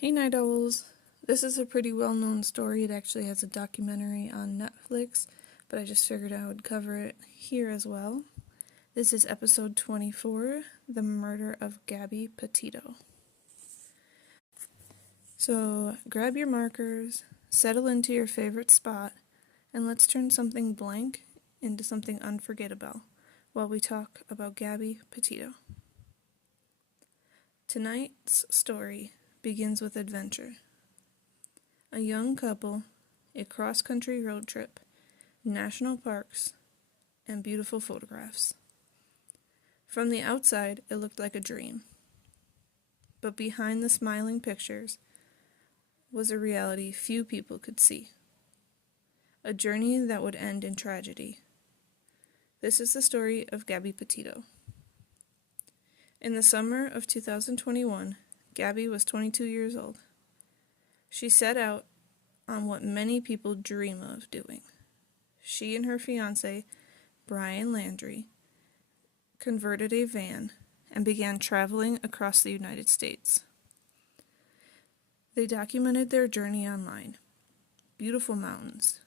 Hey Night Owls! This is a pretty well-known story. It actually has a documentary on Netflix, but I just figured I would cover it here as well. This is episode 24, The Murder of Gabby Petito. So grab your markers, settle into your favorite spot, and let's turn something blank into something unforgettable while we talk about Gabby Petito. Tonight's story begins with adventure. A young couple, a cross-country road trip, national parks, and beautiful photographs. From the outside, it looked like a dream. But behind the smiling pictures was a reality few people could see. A journey that would end in tragedy. This is the story of Gabby Petito. In the summer of 2021, Gabby was 22 years old. She set out on what many people dream of doing. She and her fiancé, Brian Landry, converted a van and began traveling across the United States. They documented their journey online. Beautiful mountains,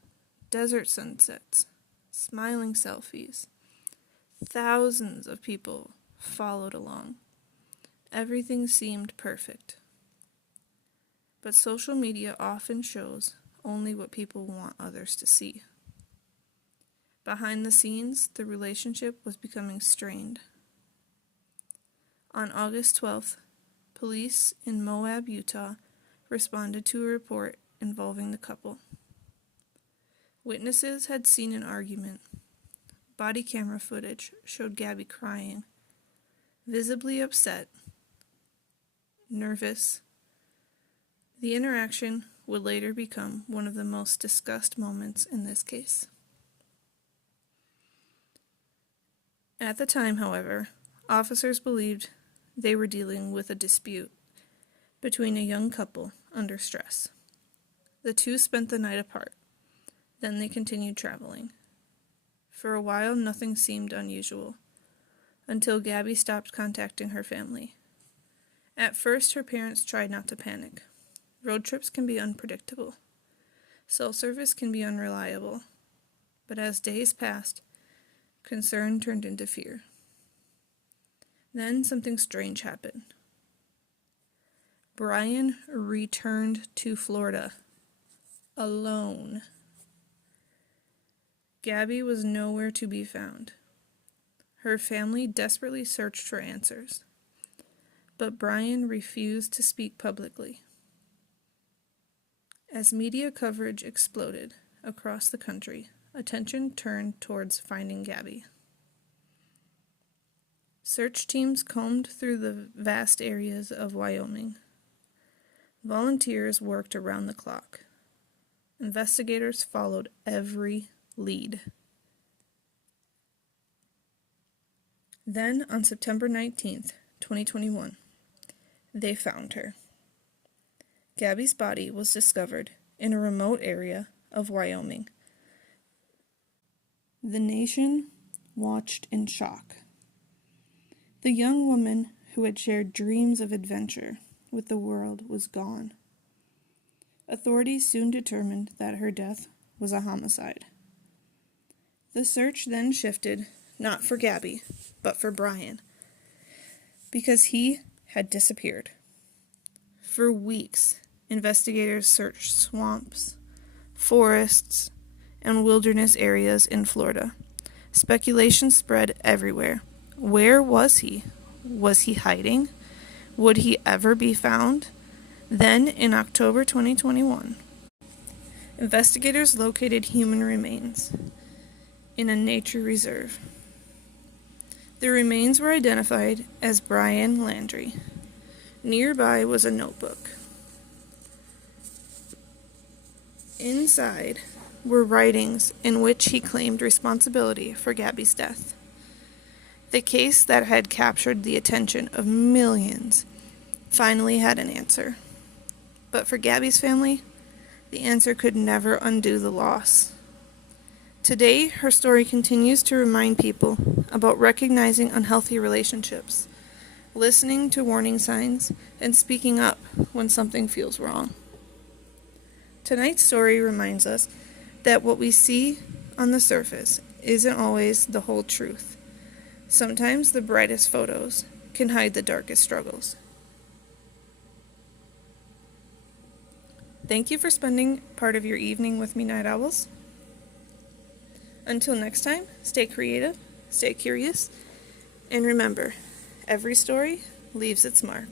desert sunsets, smiling selfies. Thousands of people followed along. Everything seemed perfect. But social media often shows only what people want others to see. Behind the scenes, the relationship was becoming strained. On August 12th, police in Moab, Utah, responded to a report involving the couple. Witnesses had seen an argument. Body camera footage showed Gabby crying, visibly upset, nervous. The interaction would later become one of the most discussed moments in this case. At the time, however, officers believed they were dealing with a dispute between a young couple under stress. The two spent the night apart. Then they continued traveling. For a while, nothing seemed unusual, until Gabby stopped contacting her family. At first, her parents tried not to panic. Road trips can be unpredictable. Cell service can be unreliable. But as days passed, concern turned into fear. Then something strange happened. Brian returned to Florida alone. Gabby was nowhere to be found. Her family desperately searched for answers. But Brian refused to speak publicly. As media coverage exploded across the country, attention turned towards finding Gabby. Search teams combed through the vast areas of Wyoming. Volunteers worked around the clock. Investigators followed every lead. Then, on September 19th, 2021, they found her. Gabby's body was discovered in a remote area of Wyoming. The nation watched in shock. The young woman who had shared dreams of adventure with the world was gone. Authorities soon determined that her death was a homicide. The search then shifted, not for Gabby, but for Brian, because he had disappeared. For weeks, investigators searched swamps, forests, and wilderness areas in Florida. Speculation spread everywhere. Where was he? Was he hiding? Would he ever be found? Then, in October 2021, investigators located human remains in a nature reserve. The remains were identified as Brian Landry. Nearby was a notebook. Inside were writings in which he claimed responsibility for Gabby's death. The case that had captured the attention of millions finally had an answer. But for Gabby's family, the answer could never undo the loss. Today, her story continues to remind people about recognizing unhealthy relationships, listening to warning signs, and speaking up when something feels wrong. Tonight's story reminds us that what we see on the surface isn't always the whole truth. Sometimes the brightest photos can hide the darkest struggles. Thank you for spending part of your evening with me, Night Owls. Until next time, stay creative, stay curious, and remember, every story leaves its mark.